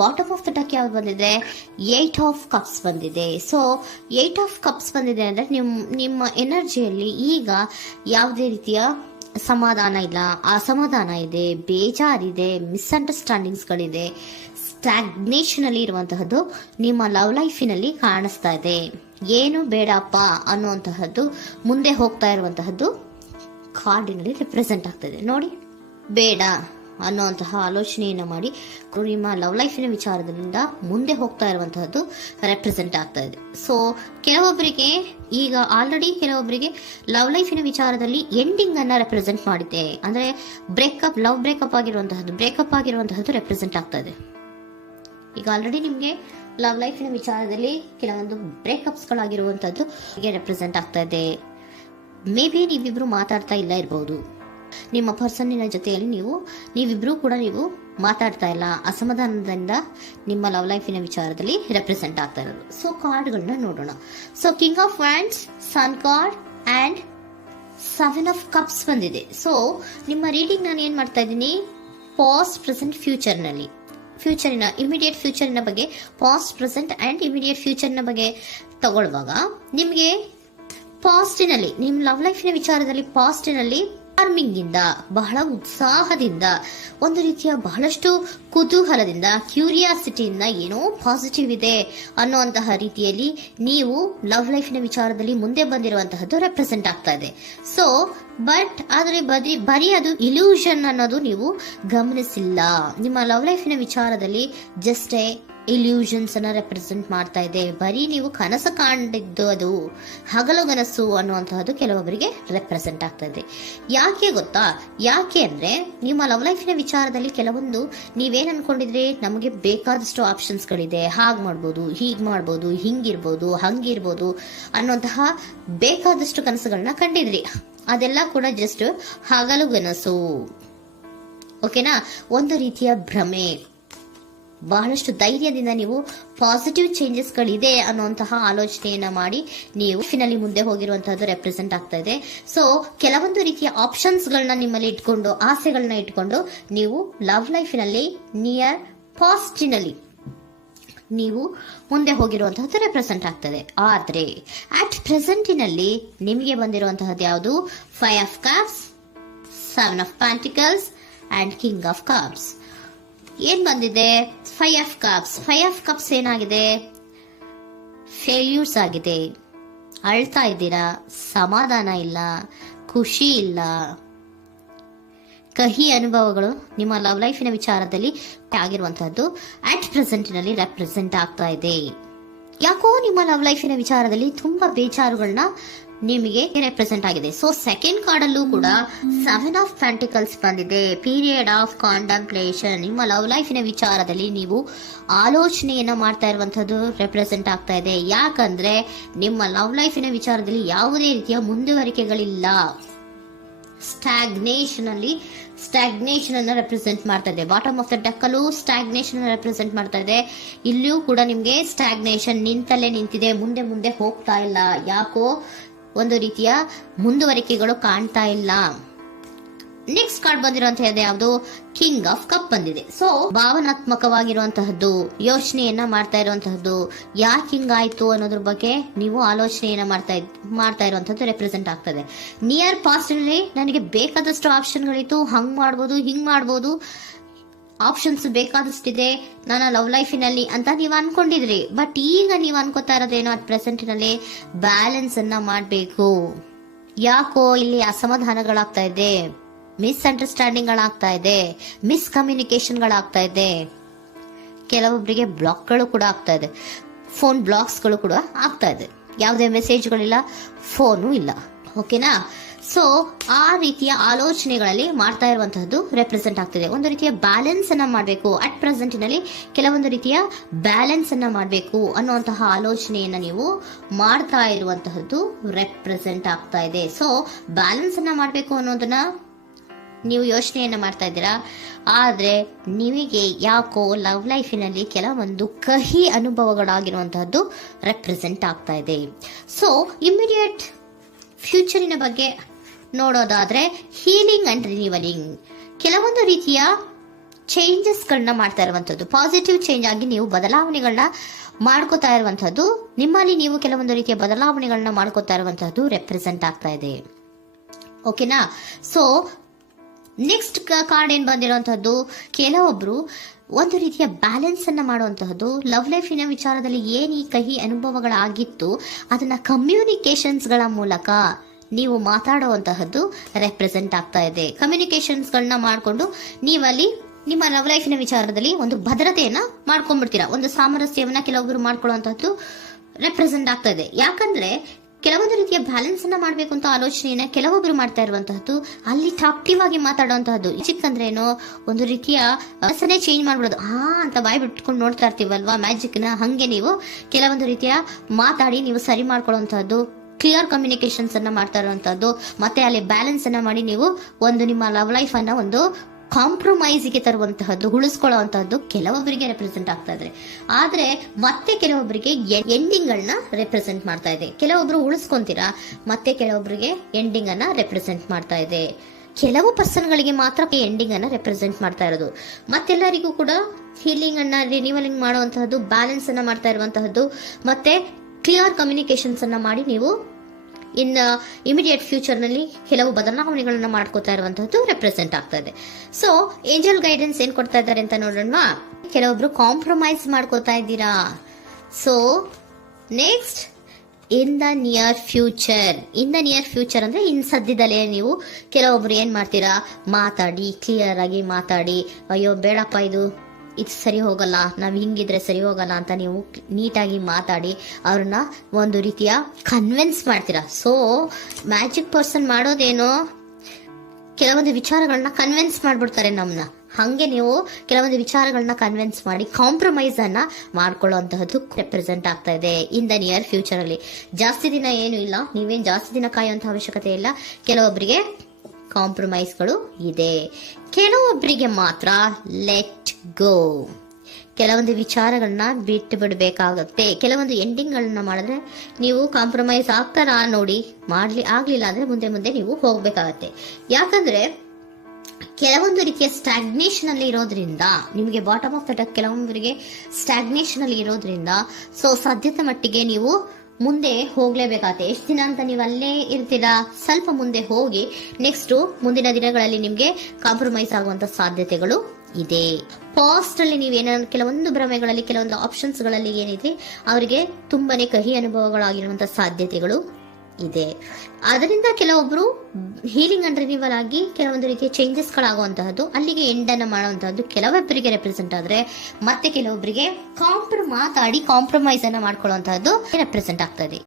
Bottom of the duck ಯಾವ್ದು ಬಂದಿದೆ, 8 of cups ಬಂದಿದೆ. ಸೊ 8 ಆಫ್ ಕಪ್ಸ್ ಬಂದಿದೆ ಅಂದ್ರೆ ನಿಮ್ಮ ಎನರ್ಜಿಯಲ್ಲಿ ಈಗ ಯಾವುದೇ ರೀತಿಯ ಸಮಾಧಾನ ಇಲ್ಲ, ಅಸಮಾಧಾನ ಇದೆ, ಬೇಜಾರಿದೆ, ಮಿಸ್ಅಂಡರ್ಸ್ಟ್ಯಾಂಡಿಂಗ್ಸ್ಗಳಿದೆ, ಸ್ಟಾಗ್ನೇಷನ್ ಅಲ್ಲಿ ಇರುವಂತಹದ್ದು ನಿಮ್ಮ ಲವ್ ಲೈಫಿನಲ್ಲಿ ಕಾಣಿಸ್ತಾ ಇದೆ. ಏನು ಬೇಡಪ್ಪ ಅನ್ನುವಂತಹದ್ದು ಮುಂದೆ ಹೋಗ್ತಾ ಇರುವಂತಹದ್ದು ಕಾರ್ಡಿನಲ್ಲಿ ರೆಪ್ರೆಸೆಂಟ್ ಆಗ್ತದೆ. ನೋಡಿ, ಬೇಡ ಅನ್ನುವಂತಹ ಆಲೋಚನೆಯನ್ನು ಮಾಡಿ ನಿಮ್ಮ ಲವ್ ಲೈಫಿನ ವಿಚಾರದಿಂದ ಮುಂದೆ ಹೋಗ್ತಾ ಇರುವಂತಹದ್ದು ರೆಪ್ರೆಸೆಂಟ್ ಆಗ್ತಾ ಇದೆ. ಸೊ ಕೆಲವೊಬ್ಬರಿಗೆ ಈಗ ಆಲ್ರೆಡಿ ಕೆಲವೊಬ್ಬರಿಗೆ ಲವ್ ಲೈಫಿನ ವಿಚಾರದಲ್ಲಿ ಎಂಡಿಂಗ್ ಅನ್ನ ರೆಪ್ರೆಸೆಂಟ್ ಮಾಡಿದೆ. ಅಂದ್ರೆ ಲವ್ ಬ್ರೇಕಪ್ ಆಗಿರುವಂತಹದ್ದು ರೆಪ್ರೆಸೆಂಟ್ ಆಗ್ತಾ ಇದೆ. ಈಗ ಆಲ್ರೆಡಿ ನಿಮ್ಗೆ ಲವ್ ಲೈಫಿನ ವಿಚಾರದಲ್ಲಿ ಕೆಲವೊಂದು ಬ್ರೇಕಪ್ಸ್ ಗಳಾಗಿರುವಂತದ್ದು ರೆಪ್ರೆಸೆಂಟ್ ಆಗ್ತಾ ಇದೆ. ಮೇ ಬಿ ನೀವಿಬ್ರು ಮಾತಾಡ್ತಾ ಇಲ್ಲ ಇರಬಹುದು, ನಿಮ್ಮ ಪರ್ಸನ್ನಿನ ಜೊತೆಯಲ್ಲಿ ನೀವಿಬ್ರು ಕೂಡ ಮಾತಾಡ್ತಾ ಇಲ್ಲ, ಅಸಮಾಧಾನದಿಂದ ನಿಮ್ಮ ಲವ್ ಲೈಫಿನ ವಿಚಾರದಲ್ಲಿ ರೆಪ್ರೆಸೆಂಟ್ ಆಗ್ತಾ ಇರೋದು. ಸೊ ಕಾರ್ಡ್ಗಳನ್ನ ನೋಡೋಣ. So king of wands, sun card and 7 of cups ಬಂದಿದೆ. ಸೊ ನಿಮ್ಮ ರೀಡಿಂಗ್ ನಾನು ಏನ್ ಮಾಡ್ತಾ ಇದ್ದೀನಿ, ಪಾಸ್ಟ್, ಪ್ರೆಸೆಂಟ್, ಇಮಿಡಿಯೇಟ್ ಫ್ಯೂಚರಿನ ಬಗ್ಗೆ, ಪಾಸ್ಟ್, ಪ್ರೆಸೆಂಟ್ ಅಂಡ್ ಇಮಿಡಿಯೇಟ್ ಫ್ಯೂಚರ್ನ ಬಗ್ಗೆ ತಗೊಳ್ಳುವಾಗ ನಿಮಗೆ ಪಾಸ್ಟಿನಲ್ಲಿ, ನಿಮ್ಮ ಲವ್ ಲೈಫಿನ ವಿಚಾರದಲ್ಲಿ ಪಾಸ್ಟಿನಲ್ಲಿ ಚಾರ್ಮಿಂಗ್ ಇಂದ, ಬಹಳ ಉತ್ಸಾಹದಿಂದ, ಒಂದು ರೀತಿಯ ಬಹಳಷ್ಟು ಕುತೂಹಲದಿಂದ, ಕ್ಯೂರಿಯಾಸಿಟಿಯಿಂದ ಏನೋ ಪಾಸಿಟಿವ್ ಇದೆ ಅನ್ನುವಂತಹ ರೀತಿಯಲ್ಲಿ ನೀವು ಲವ್ ಲೈಫಿನ ವಿಚಾರದಲ್ಲಿ ಮುಂದೆ ಬಂದಿರುವಂತಹದ್ದು ರೆಪ್ರೆಸೆಂಟ್ ಆಗ್ತಾ ಇದೆ. ಸೊ ಆದರೆ ಬರೀ ಅದು ಇಲ್ಯೂಷನ್ ಅನ್ನೋದು ನೀವು ಗಮನಿಸಿಲ್ಲ. ನಿಮ್ಮ ಲವ್ ಲೈಫಿನ ವಿಚಾರದಲ್ಲಿ ಜಸ್ಟ್ ಇಲ್ಯೂಷನ್ಸ್ ಅನ್ನ ರೆಪ್ರೆಸೆಂಟ್ ಮಾಡ್ತಾ ಇದೆ. ಬರೀ ನೀವು ಕನಸು ಕಾಣಿದ್ದು ಅದು ಹಗಲುಗನಸು ಅನ್ನುವಂತಹದ್ದು ಕೆಲವೊಬ್ಬರಿಗೆ ರೆಪ್ರೆಸೆಂಟ್ ಆಗ್ತಾ ಇದೆ. ಯಾಕೆ ಗೊತ್ತಾ? ಯಾಕೆ ಅಂದ್ರೆ ನಿಮ್ಮ ಲವ್ ಲೈಫಿನ ವಿಚಾರದಲ್ಲಿ ಕೆಲವೊಂದು ನೀವೇನ್ ಅನ್ಕೊಂಡಿದ್ರೆ, ನಮಗೆ ಬೇಕಾದಷ್ಟು ಆಪ್ಷನ್ಸ್ ಗಳಿದೆ, ಹಾಗ್ ಮಾಡ್ಬೋದು, ಹೀಗ್ ಮಾಡ್ಬೋದು, ಹಿಂಗಿರ್ಬೋದು, ಹಂಗಿರ್ಬೋದು ಅನ್ನುವಂತಹ ಬೇಕಾದಷ್ಟು ಕನಸುಗಳನ್ನ ಕಂಡಿದ್ರಿ. ಅದೆಲ್ಲ ಕೂಡ ಜಸ್ಟ್ ಹಗಲುಗನಸು. ಓಕೆನಾ? ಒಂದು ರೀತಿಯ ಭ್ರಮೆ. ಬಹಳಷ್ಟು ಧೈರ್ಯದಿಂದ ನೀವು ಪಾಸಿಟಿವ್ ಚೇಂಜಸ್ ಗಳಿದೆ ಅನ್ನುವಂತಹ ಆಲೋಚನೆಯನ್ನ ಮಾಡಿ ನೀವು ಫಿನಲ್ಲಿ ಮುಂದೆ ಹೋಗಿರುವಂತಹದ್ದು ರೆಪ್ರೆಸೆಂಟ್ ಆಗ್ತಾ ಇದೆ. ಸೊ ಕೆಲವೊಂದು ರೀತಿಯ ಆಪ್ಷನ್ಸ್ ಗಳನ್ನ ನಿಮ್ಮಲ್ಲಿ ಇಟ್ಕೊಂಡು, ಆಸೆಗಳನ್ನ ಇಟ್ಕೊಂಡು ನೀವು ಲವ್ ಲೈಫಿನಲ್ಲಿ ನಿಯರ್ ಪಾಸ್ಟಿನಲ್ಲಿ ನೀವು ಮುಂದೆ ಹೋಗಿರುವಂತಹದ್ದು ರೆಪ್ರೆಸೆಂಟ್ ಆಗ್ತದೆ. ಆದ್ರೆ ಅಟ್ ಪ್ರೆಸೆಂಟಿನಲ್ಲಿ ನಿಮಗೆ ಬಂದಿರುವಂತಹದ್ದು ಯಾವುದು? 5 of cups, 7 of pentacles and king of cups. ಏನ್ ಬಂದಿದೆ? 5 ಆಫ್ ಕಪ್ಸ್. 5 ಆಫ್ ಕಪ್ಸ್ ಏನಾಗಿದೆ? ಫೇಲ್ಯೂರ್ಸ್ ಆಗಿದೆ, ಅಳ್ತಾ ಇದ್ದೀರಾ, ಸಮಾಧಾನ ಇಲ್ಲ, ಖುಷಿ ಇಲ್ಲ, ಕಹಿ ಅನುಭವಗಳು ನಿಮ್ಮ ಲವ್ ಲೈಫಿನ ವಿಚಾರದಲ್ಲಿ ಆಗಿರುವಂತಹದ್ದು ಅಟ್ ಪ್ರೆಸೆಂಟಿನಲ್ಲಿ ರೆಪ್ರೆಸೆಂಟ್ ಆಗ್ತಾ ಇದೆ. ಯಾಕೋ ನಿಮ್ಮ ಲವ್ ಲೈಫಿನ ವಿಚಾರದಲ್ಲಿ ತುಂಬಾ ಬೇಜಾರುಗಳನ್ನ ನಿಮಗೆ ರೆಪ್ರೆಸೆಂಟ್ ಆಗಿದೆ. ಸೊ ಸೆಕೆಂಡ್ ಕಾರ್ಡ್ ಅಲ್ಲೂ ಕೂಡ 7 ಆಫ್ ಪ್ಯಾಂಟಿಕಲ್ಸ್ ಬಂದಿದೆ. Period of contemplation. ನಿಮ್ಮ ಲವ್ ಲೈಫಿನ ವಿಚಾರದಲ್ಲಿ ನೀವು ಆಲೋಚನೆಯನ್ನ ಮಾಡ್ತಾ ಇರುವಂತಹದ್ದು ರೆಪ್ರೆಸೆಂಟ್ ಆಗ್ತಾ ಇದೆ. ಯಾಕಂದ್ರೆ ನಿಮ್ಮ ಲವ್ ಲೈಫಿನ ವಿಚಾರದಲ್ಲಿ ಯಾವುದೇ ರೀತಿಯ ಮುಂದುವರಿಕೆಗಳಿಲ್ಲ. ಸ್ಟಾಗ್ನೇಷನ್ ಅನ್ನ ರೆಪ್ರೆಸೆಂಟ್ ಮಾಡ್ತಾ ಇದೆ. ಬಾಟಮ್ ಆಫ್ ದ ಡೆಕ್ ಅಲ್ಲೂ ಸ್ಟಾಗ್ನೇಷನ್ ರೆಪ್ರೆಸೆಂಟ್ ಮಾಡ್ತಾ ಇದೆ. ಇಲ್ಲಿಯೂ ಕೂಡ ನಿಮ್ಗೆ ಸ್ಟಾಗ್ನೇಷನ್, ನಿಂತಲ್ಲೇ ನಿಂತಿದೆ, ಮುಂದೆ ಹೋಗ್ತಾ ಇಲ್ಲ. ಯಾಕೋ ಒಂದು ರೀತಿಯ ಮುಂದುವರಿಕೆಗಳು ಕಾಣ್ತಾ ಇಲ್ಲ. ನೆಕ್ಸ್ಟ್ ಕಾರ್ಡ್ ಬಂದಿರುವಂತಹದ್ದು ಯಾವುದು? ಕಿಂಗ್ ಆಫ್ ಕಪ್ ಬಂದಿದೆ. ಸೊ ಭಾವನಾತ್ಮಕವಾಗಿರುವಂತಹದ್ದು, ಯೋಚನೆಯನ್ನ ಮಾಡ್ತಾ ಇರುವಂತಹದ್ದು, ಯಾಕೆ ಹಿಂಗಾಯ್ತು ಅನ್ನೋದ್ರ ಬಗ್ಗೆ ನೀವು ಆಲೋಚನೆಯನ್ನ ಮಾಡ್ತಾ ಇರುವಂತಹದ್ದು ರೆಪ್ರೆಸೆಂಟ್ ಆಗ್ತದೆ. ನಿಯರ್ ಪಾಸ್ಟ್ ನಲ್ಲಿ ನನಗೆ ಬೇಕಾದಷ್ಟು ಆಪ್ಷನ್ಗಳಿತ್ತು, ಹಂಗ್ ಮಾಡ್ಬೋದು, ಹಿಂಗ್ ಮಾಡ್ಬೋದು, ಆಪ್ಷನ್ಸ್ ಬೇಕಾದಷ್ಟಿದೆ ನನ್ನ ಲವ್ ಲೈಫಿನಲ್ಲಿ ಅಂತ ನೀವು ಅನ್ಕೊಂಡಿದ್ರಿ. ಬಟ್ ಈಗ ನೀವು ಅನ್ಕೋತಾ ಇರೋದೇನೋ ಅಟ್ ಪ್ರೆಸೆಂಟಿನಲ್ಲಿ ಬ್ಯಾಲೆನ್ಸ್ ಅನ್ನ ಮಾಡಬೇಕು. ಯಾಕೋ ಇಲ್ಲಿ ಅಸಮಾಧಾನಗಳಾಗ್ತಾ ಇದೆ, ಮಿಸ್ಅಂಡರ್ಸ್ಟ್ಯಾಂಡಿಂಗ್ ಗಳಾಗ್ತಾ ಇದೆ, ಮಿಸ್ಕಮ್ಯುನಿಕೇಶನ್ ಗಳಾಗ್ತಾ ಇದೆ. ಕೆಲವೊಬ್ಬರಿಗೆ ಬ್ಲಾಕ್ಗಳು ಕೂಡ ಆಗ್ತಾ ಇದೆ, ಫೋನ್ ಬ್ಲಾಕ್ಸ್ಗಳು ಕೂಡ ಆಗ್ತಾ ಇದೆ. ಯಾವುದೇ ಮೆಸೇಜ್ಗಳಿಲ್ಲ, ಫೋನು ಇಲ್ಲ. ಓಕೆನಾ? ಸೊ ಆ ರೀತಿಯ ಆಲೋಚನೆಗಳಲ್ಲಿ ಮಾಡ್ತಾ ಇರುವಂತಹದ್ದು ರೆಪ್ರೆಸೆಂಟ್ ಆಗ್ತಿದೆ. ಒಂದು ರೀತಿಯ ಬ್ಯಾಲೆನ್ಸ್ ಅನ್ನ ಮಾಡಬೇಕು. ಅಟ್ ಪ್ರೆಸೆಂಟಿನಲ್ಲಿ ಕೆಲವೊಂದು ರೀತಿಯ ಬ್ಯಾಲೆನ್ಸ್ ಅನ್ನ ಮಾಡಬೇಕು ಅನ್ನುವಂತಹ ಆಲೋಚನೆಯನ್ನ ನೀವು ಮಾಡ್ತಾ ಇರುವಂತಹದ್ದು ರೆಪ್ರೆಸೆಂಟ್ ಆಗ್ತಾ ಇದೆ. ಸೊ ಬ್ಯಾಲೆನ್ಸ್ ಅನ್ನ ಮಾಡಬೇಕು ಅನ್ನೋದನ್ನ ನೀವು ಯೋಚನೆಯನ್ನ ಮಾಡ್ತಾ ಇದ್ದೀರಾ. ಆದ್ರೆ ನಿಮಗೆ ಯಾಕೋ ಲವ್ ಲೈಫಿನಲ್ಲಿ ಕೆಲವೊಂದು ಕಹಿ ಅನುಭವಗಳಾಗಿರುವಂತಹದ್ದು ರೆಪ್ರೆಸೆಂಟ್ ಆಗ್ತಾ ಇದೆ. ಸೊ ಇಮಿಡಿಯೇಟ್ ಫ್ಯೂಚರಿನ ಬಗ್ಗೆ ನೋಡೋದಾದ್ರೆ ಹೀಲಿಂಗ್ ಅಂಡ್ ರಿನಿವಲಿಂಗ್, ಕೆಲವೊಂದು ರೀತಿಯ ಚೇಂಜಸ್ಗಳನ್ನ ಮಾಡ್ತಾ ಇರುವಂತದ್ದು, ಪಾಸಿಟಿವ್ ಚೇಂಜ್ ಆಗಿ ನೀವು ಬದಲಾವಣೆಗಳನ್ನ ಮಾಡ್ಕೋತಾ ಇರುವಂತದ್ದು, ನಿಮ್ಮಲ್ಲಿ ನೀವು ಕೆಲವೊಂದು ರೀತಿಯ ಬದಲಾವಣೆಗಳನ್ನ ಮಾಡ್ಕೋತಾ ಇರುವಂತದ್ದು ರೆಪ್ರೆಸೆಂಟ್ ಆಗ್ತಾ ಇದೆ. ಓಕೆನಾ? ಸೊ ನೆಕ್ಸ್ಟ್ ಕಾರ್ಡ್ ಏನ್ ಬಂದಿರುವಂತದ್ದು, ಕೆಲವೊಬ್ರು ಒಂದು ರೀತಿಯ ಬ್ಯಾಲೆನ್ಸ್ ಅನ್ನ ಮಾಡುವಂತಹದ್ದು, ಲವ್ ಲೈಫಿನ ವಿಚಾರದಲ್ಲಿ ಏನ್ ಈ ಕಹಿ ಅನುಭವಗಳಾಗಿತ್ತು ಅದನ್ನ ಕಮ್ಯುನಿಕೇಶನ್ಸ್ ಗಳ ಮೂಲಕ ನೀವು ಮಾತಾಡುವಂತಹದ್ದು ರೆಪ್ರೆಸೆಂಟ್ ಆಗ್ತಾ ಇದೆ. ಕಮ್ಯುನಿಕೇಶನ್ಸ್ ಗಳನ್ನ ಮಾಡಿಕೊಂಡು ನೀವಲ್ಲಿ ನಿಮ್ಮ ಲವ್ ಲೈಫಿನ ವಿಚಾರದಲ್ಲಿ ಒಂದು ಭದ್ರತೆಯನ್ನ ಮಾಡ್ಕೊಂಡ್ಬಿಡ್ತೀರಾ, ಒಂದು ಸಾಮರಸ್ಯವನ್ನ ಕೆಲವೊಬ್ರು ಮಾಡ್ಕೊಳ್ಳುವಂತಹದ್ದು ರೆಪ್ರೆಸೆಂಟ್ ಆಗ್ತಾ ಇದೆ. ಯಾಕಂದ್ರೆ ಕೆಲವೊಂದು ರೀತಿಯ ಬ್ಯಾಲೆನ್ಸ್ ಅನ್ನ ಮಾಡ್ಬೇಕು ಅಂತ ಆಲೋಚನೆಯನ್ನ ಕೆಲವೊಬ್ರು ಮಾಡ್ತಾ ಇರುವಂತಹದ್ದು, ಅಲ್ಲಿ ಟಾಕ್ಟಿವ್ ಆಗಿ ಮಾತಾಡುವಂತಹದ್ದು. ಚಿಕ್ಕಂದ್ರೇನೋ ಒಂದು ರೀತಿಯ ಹೆಸರೇ ಚೇಂಜ್ ಮಾಡ್ಬಿಡೋದು, ಅಂತ ಬಾಯಿ ಬಿಟ್ಕೊಂಡು ನೋಡ್ತಾ ಇರ್ತೀವಲ್ವಾ ಮ್ಯಾಜಿಕ್ ನ, ಹಂಗೆ ನೀವು ಕೆಲವೊಂದು ರೀತಿಯ ಮಾತಾಡಿ ನೀವು ಸರಿ ಮಾಡ್ಕೊಳ್ಳುವಂತಹದ್ದು, ಕ್ಲಿಯರ್ ಕಮ್ಯುನಿಕೇಶನ್ಸ್ ಅನ್ನ ಮಾಡ್ತಾ ಇರುವಂತಹದ್ದು, ಮತ್ತೆ ಅಲ್ಲಿ ಬ್ಯಾಲೆನ್ಸ್ ಅನ್ನ ಮಾಡಿ ನೀವು ಒಂದು ನಿಮ್ಮ ಲವ್ ಲೈಫ್ ಅನ್ನ ಒಂದು ಕಾಂಪ್ರಮೈಸ್ಗೆ ತರುವಂತಹದ್ದು, ಉಳಿಸ್ಕೊಳ್ಳುವಂತಹದ್ದು ಕೆಲವೊಬ್ಬರಿಗೆ ರೆಪ್ರೆಸೆಂಟ್ ಆಗ್ತಾ ಇದೆ. ಆದ್ರೆ ಮತ್ತೆ ಕೆಲವೊಬ್ಬರಿಗೆ ಎಂಡಿಂಗ್ ಗಳನ್ನ ರೆಪ್ರೆಸೆಂಟ್ ಮಾಡ್ತಾ ಇದೆ. ಕೆಲವೊಬ್ರು ಉಳಿಸ್ಕೊಂತೀರಾ, ಮತ್ತೆ ಕೆಲವೊಬ್ಬರಿಗೆ ಎಂಡಿಂಗ್ ಅನ್ನ ರೆಪ್ರೆಸೆಂಟ್ ಮಾಡ್ತಾ ಇದೆ. ಕೆಲವು ಪರ್ಸನ್ಗಳಿಗೆ ಮಾತ್ರ ಎಂಡಿಂಗ್ ಅನ್ನ ರೆಪ್ರೆಸೆಂಟ್ ಮಾಡ್ತಾ ಇರೋದು, ಮತ್ತೆಲ್ಲರಿಗೂ ಕೂಡ ಹೀಲಿಂಗ್ ಅನ್ನ ರಿನ್ಯೂವಲಿಂಗ್ ಮಾಡುವಂತಹದ್ದು, ಬ್ಯಾಲೆನ್ಸ್ ಅನ್ನ ಮಾಡ್ತಾ ಇರುವಂತಹದ್ದು, ಮತ್ತೆ ಕ್ಲಿಯರ್ ಕಮ್ಯುನಿಕೇಶನ್ಸ್ ಅನ್ನ ಮಾಡಿ ನೀವು ಇಮಿಡಿಯೇಟ್ ಫ್ಯೂಚರ್ ನಲ್ಲಿ ಕೆಲವು ಬದಲಾವಣೆಗಳನ್ನ ಮಾಡ್ಕೋತಾ ಇರುವಂತಹದ್ದು ರೆಪ್ರೆಸೆಂಟ್ ಆಗ್ತಾ ಇದೆ. ಸೊ ಏಂಜಲ್ ಗೈಡೆನ್ಸ್ ಏನ್ ಕೊಡ್ತಾ ಇದ್ದಾರೆ ಅಂತ ನೋಡೋಣ. ಕೆಲವೊಬ್ರು ಕಾಂಪ್ರಮೈಸ್ ಮಾಡ್ಕೋತಾ ಇದ್ದೀರಾ. So next, in the near future ಅಂದ್ರೆ ಇನ್ ಸದ್ಯದಲ್ಲೇ ನೀವು ಕೆಲವೊಬ್ರು ಏನ್ ಮಾಡ್ತೀರಾ, ಮಾತಾಡಿ ಕ್ಲಿಯರ್ ಆಗಿ ಮಾತಾಡಿ, ಅಯ್ಯೋ ಬೇಡಪ್ಪ ಇದು ಸರಿ ಹೋಗಲ್ಲ, ನಾವ್ ಹಿಂಗಿದ್ರೆ ಸರಿ ಹೋಗಲ್ಲ ಅಂತ ನೀವು ನೀಟಾಗಿ ಮಾತಾಡಿ ಅವ್ರನ್ನ ಒಂದು ರೀತಿಯ ಕನ್ವಿನ್ಸ್ ಮಾಡ್ತೀರಾ. ಸೊ ಮ್ಯಾಜಿಕ್ ಪರ್ಸನ್ ಮಾಡೋದೇನೋ ಕೆಲವೊಂದು ವಿಚಾರಗಳನ್ನ ಕನ್ವಿನ್ಸ್ ಮಾಡ್ಬಿಡ್ತಾರೆ ನಮ್ನ, ಹಂಗೆ ನೀವು ಕೆಲವೊಂದು ವಿಚಾರಗಳನ್ನ ಕನ್ವಿನ್ಸ್ ಮಾಡಿ ಕಾಂಪ್ರಮೈಸ್ ಅನ್ನ ಮಾಡ್ಕೊಳ್ಳುವಂತಹದ್ದು ರೆಪ್ರೆಸೆಂಟ್ ಆಗ್ತಾ ಇದೆ ಇನ್ ದ ನಿಯರ್ ಫ್ಯೂಚರ್ ಅಲ್ಲಿ. ಜಾಸ್ತಿ ದಿನ ಏನು ಇಲ್ಲ, ನೀವೇನ್ ಜಾಸ್ತಿ ದಿನ ಕಾಯುವಂತ ಅವಶ್ಯಕತೆ ಇಲ್ಲ. ಕೆಲವೊಬ್ಬರಿಗೆ ಕಾಂಪ್ರಮೈಸ್ಗಳು ಇದೆ, ಕೆಲವೊಬ್ಬರಿಗೆ ಮಾತ್ರ ಲೆಟ್ ಗೋ, ಕೆಲವೊಂದು ವಿಚಾರಗಳನ್ನ ಬಿಟ್ಟು ಬಿಡಬೇಕಾಗುತ್ತೆ. ಕೆಲವೊಂದು ಎಂಡಿಂಗ್ ಗಳನ್ನ ಮಾಡಿದ್ರೆ ನೀವು ಕಾಂಪ್ರಮೈಸ್ ಆಗ್ತಾರಾ ನೋಡಿ, ಆಗ್ಲಿಲ್ಲ ಅಂದ್ರೆ ಮುಂದೆ ನೀವು ಹೋಗ್ಬೇಕಾಗತ್ತೆ. ಯಾಕಂದ್ರೆ ಕೆಲವೊಂದು ರೀತಿಯ ಸ್ಟಾಗ್ನೇಷನ್ ಅಲ್ಲಿ ಇರೋದ್ರಿಂದ, ನಿಮಗೆ ಬಾಟಮ್ ಆಫ್ ದ ಡಕ್ ಕೆಲವೊಬ್ಬರಿಗೆ ಸ್ಟಾಗ್ನೇಷನ್ ಅಲ್ಲಿ ಇರೋದ್ರಿಂದ, ಸೊ ಸಾಧ್ಯತೆ ಮಟ್ಟಿಗೆ ನೀವು ಮುಂದೆ ಹೋಗ್ಲೇಬೇಕಾಗತ್ತೆ. ಎಷ್ಟು ದಿನ ಅಂತ ನೀವು ಅಲ್ಲೇ ಇರ್ತೀರಾ, ಸ್ವಲ್ಪ ಮುಂದೆ ಹೋಗಿ ನೆಕ್ಸ್ಟ್ ಮುಂದಿನ ದಿನಗಳಲ್ಲಿ ನಿಮ್ಗೆ ಕಾಂಪ್ರಮೈಸ್ ಆಗುವಂತ ಸಾಧ್ಯತೆಗಳು ಇದೆ. ಪಾಸ್ಟ್ ಅಲ್ಲಿ ಕೆಲವೊಂದು ಭ್ರಮೆಗಳಲ್ಲಿ, ಕೆಲವೊಂದು ಆಪ್ಷನ್ಸ್ ಗಳಲ್ಲಿ ಏನಿದೆ ಅವರಿಗೆ ತುಂಬಾನೇ ಕಹಿ ಅನುಭವಗಳಾಗಿರುವಂತಹ ಸಾಧ್ಯತೆಗಳು ಇದೆ. ಅದರಿಂದ ಕೆಲವೊಬ್ರು ಹೀಲಿಂಗ್ ಅಂಡ್ ರಿನಿವಲ್ ಆಗಿ ಕೆಲವೊಂದು ರೀತಿಯ ಚೇಂಜಸ್ ಗಳಾಗುವಂತಹದ್ದು, ಅಲ್ಲಿಗೆ ಎಂಡ್ ಅನ್ನ ಮಾಡುವಂತಹದ್ದು ಕೆಲವೊಬ್ಬರಿಗೆ ರೆಪ್ರೆಸೆಂಟ್ ಆದ್ರೆ, ಮತ್ತೆ ಕೆಲವೊಬ್ಬರಿಗೆ ಮಾತಾಡಿ ಕಾಂಪ್ರಮೈಸ್ ಅನ್ನ ಮಾಡ್ಕೊಳ್ಳುವಂತಹದ್ದು ರೆಪ್ರೆಸೆಂಟ್ ಆಗ್ತದೆ.